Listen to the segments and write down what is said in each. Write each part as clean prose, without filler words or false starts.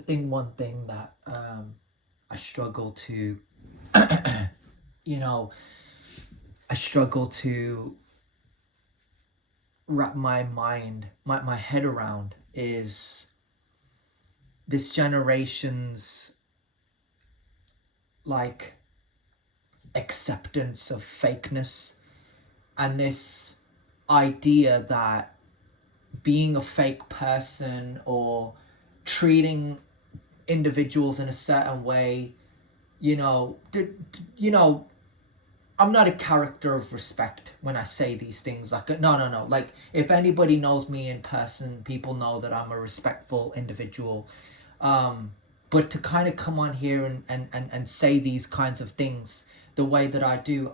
I think one thing that I struggle to, you know, I struggle to wrap my head around is this generation's like acceptance of fakeness, and this idea that being a fake person or treating individuals in a certain way, you know, you know, I'm not a character of respect when I say these things. Like, no, no, no. Like, if anybody knows me in person, people know that I'm a respectful individual. Um, but to kind of come on here and say these kinds of things the way that I do,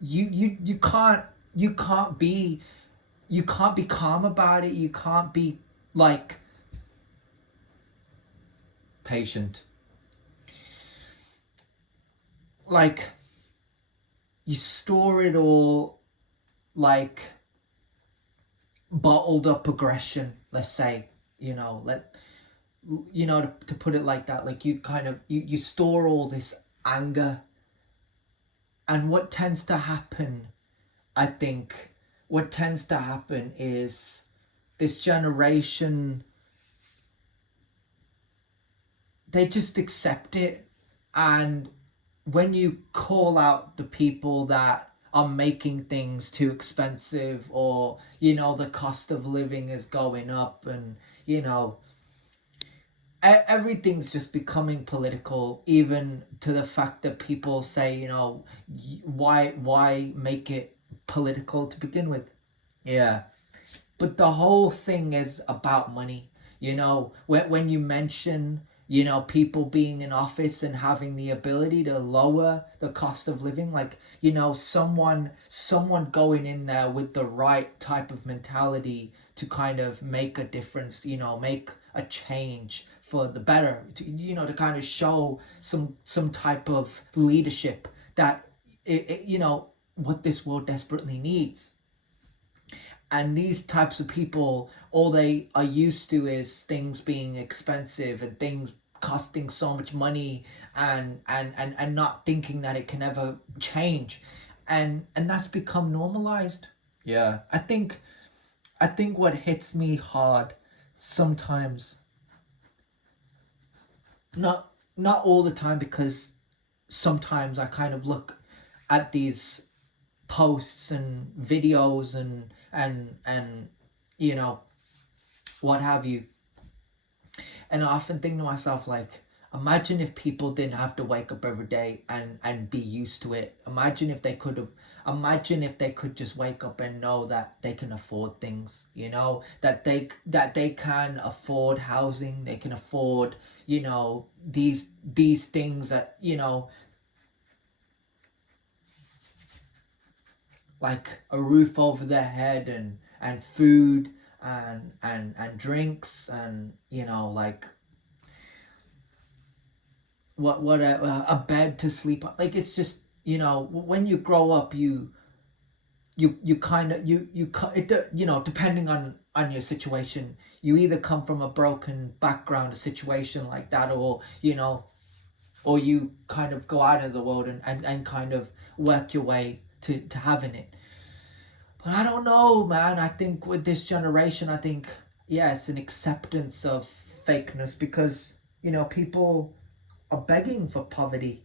you can't you can't be you can't be calm about it. You can't be like patient. Like, you store it all like bottled up aggression, let's say, let to put it like that, like you kind of you store all this anger. And what tends to happen, I think, what tends to happen is this generation, they just accept it. And when you call out the people that are making things too expensive, or the cost of living is going up, and you know everything's just becoming political, even to the fact that people say, why make it political to begin with? Yeah. But the whole thing is about money. When you mention, people being in office and having the ability to lower the cost of living, like, someone going in there with the right type of mentality to kind of make a difference, make a change for the better, to kind of show some type of leadership that what this world desperately needs. And these types of people, all they are used to is things being expensive and things costing so much money, and not thinking that it can ever change. And that's become normalized. Yeah. I think what hits me hard sometimes, not all the time, because sometimes I kind of look at these posts and videos and you know what have you, and I often think to myself, like, imagine if people didn't have to wake up every day and be used to it. Imagine if they could just wake up and know that they can afford things, that they can afford housing, they can afford, these things that, like a roof over their head, and food, and drinks, and like what a bed to sleep on. Like, it's just, when you grow up, you kind of depending on your situation, you either come from a broken background, a situation like that, or you kind of go out into the world and kind of work your way to having it. But I don't know, man. I think with this generation, I think, yeah, it's an acceptance of fakeness, because people are begging for poverty.